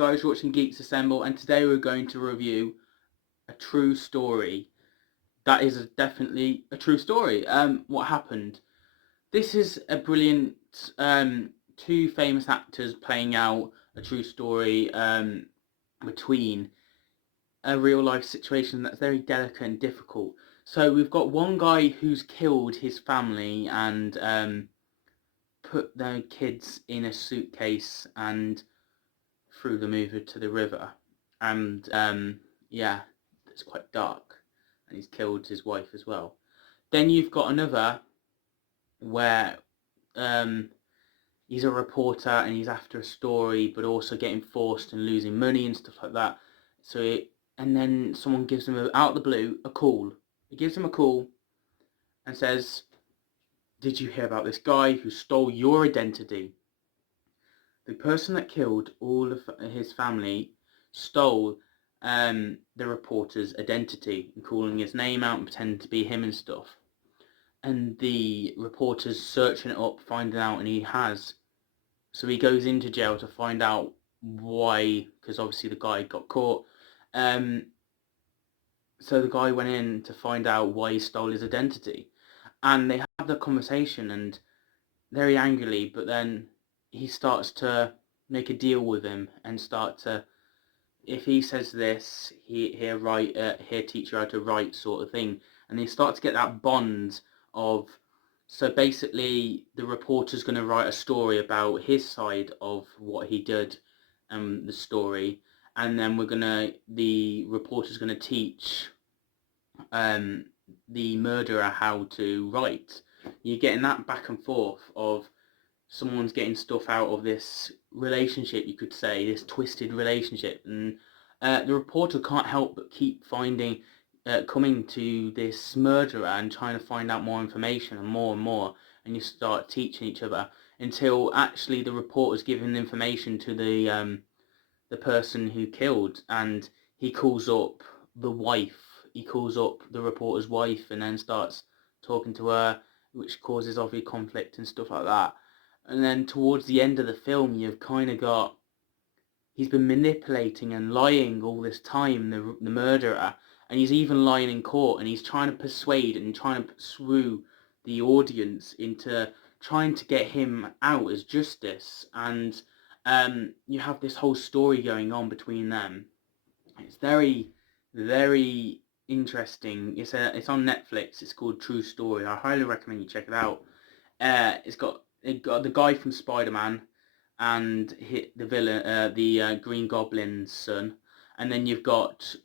guys, you're watching Geeks Assemble, and today we're going to review a true story. That is definitely a true story. What happened? This is a brilliant, two famous actors playing out a true story between a real life situation that's very delicate and difficult. So we've got one guy who's killed his family and put their kids in a suitcase and threw them over to the river, and yeah, it's quite dark, and he's killed his wife as well. Then you've got another where he's a reporter and he's after a story, but also getting forced and losing money and stuff like that. And then someone gives him out of the blue a call. He gives him a call and says, "Did you hear about this guy who stole your identity?" The person that killed all of his family stole the reporter's identity and calling his name out and pretending to be him and stuff. And the reporter's searching it up, finding out, and he has. So he goes into jail to find out why, because obviously the guy got caught. So the guy went in to find out why he stole his identity. And they have the conversation, and very angrily, but then he starts to make a deal with him and start to, if he says this, he'll teach you how to write, sort of thing. And they start to get that bond of, so basically the reporter's going to write a story about his side of what he did, the story, and then the reporter's going to teach the murderer how to write. You're getting that back and forth of someone's getting stuff out of this relationship, you could say, this twisted relationship, and the reporter can't help but keep coming to this murderer and trying to find out more information and more, and you start teaching each other until actually the reporter's giving information to the person who killed, and he calls up the wife. He calls up the reporter's wife and then starts talking to her, which causes obvious conflict and stuff like that. And then towards the end of the film, you've kind of got, he's been manipulating and lying all this time, the murderer, and he's even lying in court, and he's trying to persuade and trying to persuade the audience into trying to get him out as justice. And you have this whole story going on between them. It's very, very interesting. It's on Netflix. It's called True Story. I highly recommend you check it out. It got the guy from Spider-Man and the villain, the Green Goblin's son, and then you've got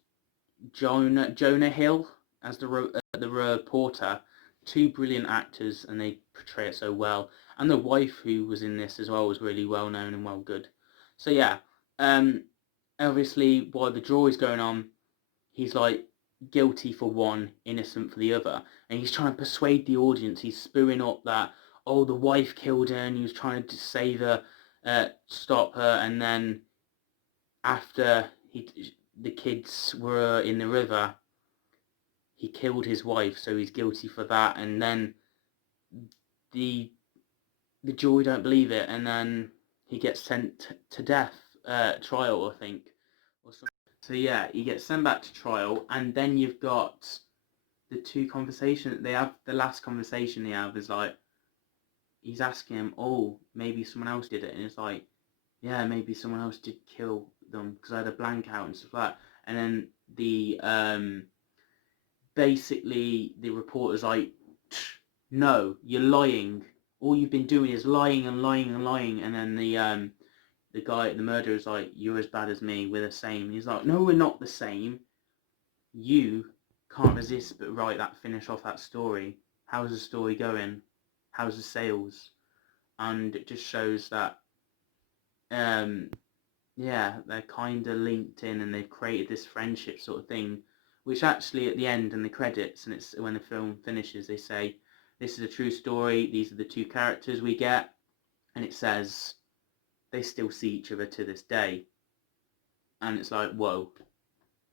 Jonah Hill as the reporter. Two brilliant actors, and they portray it so well. And the wife who was in this as well was really well known and well good. So yeah, obviously while the draw is going on, he's like guilty for one, innocent for the other, and he's trying to persuade the audience. He's spewing up that, oh, the wife killed her and he was trying to save her, stop her, and then after the kids were in the river, he killed his wife, so he's guilty for that. And then the jury don't believe it, and then he gets sent to death, trial, I think, or something. So yeah, he gets sent back to trial, and then you've got the two conversations they have. The last conversation they have is like, he's asking him, oh, maybe someone else did it, and it's like, yeah, maybe someone else did kill them because I had a blank out and stuff like that. And then basically the reporter's like, no, you're lying. All you've been doing is lying and lying and lying. And then the murderer's like, you're as bad as me, we're the same. And he's like, no, we're not the same. You can't resist but finish off that story. How's the story going? How's the sales? And it just shows that yeah, they're kind of linked in, and they've created this friendship sort of thing, which actually at the end in the credits, and it's when the film finishes, they say, this is a true story, these are the two characters we get, and it says they still see each other to this day. And it's like, whoa,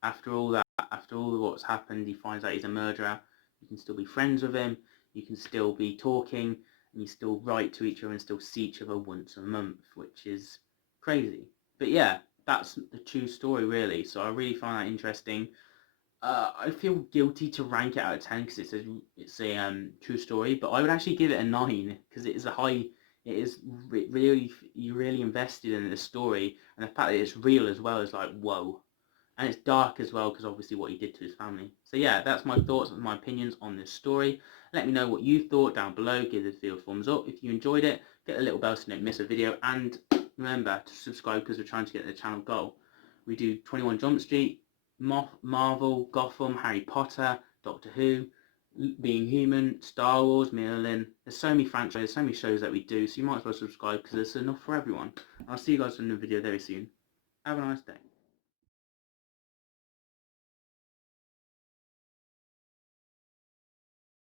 after all that, after all what's happened, he finds out he's a murderer, you can still be friends with him, you can still be talking, and you still write to each other and still see each other once a month, which is crazy. But yeah, that's the true story really. So I really find that interesting. I feel guilty to rank it out of 10 because it's a true story, but I would actually give it a 9 because it is a high. It is really, you're really invested in the story, and the fact that it's real as well is like whoa, and it's dark as well because obviously what he did to his family. So yeah, that's my thoughts and my opinions on this story. Let me know what you thought down below. Give this video a thumbs up if you enjoyed it. Get the little bell so you don't miss a video, and remember to subscribe because we're trying to get the channel goal. We do 21 Jump Street, Marvel, Gotham, Harry Potter, Doctor Who, Being Human, Star Wars, Merlin. There's so many franchises, so many shows that we do, so you might as well subscribe because there's enough for everyone. I'll see you guys in the video very soon. Have a nice day.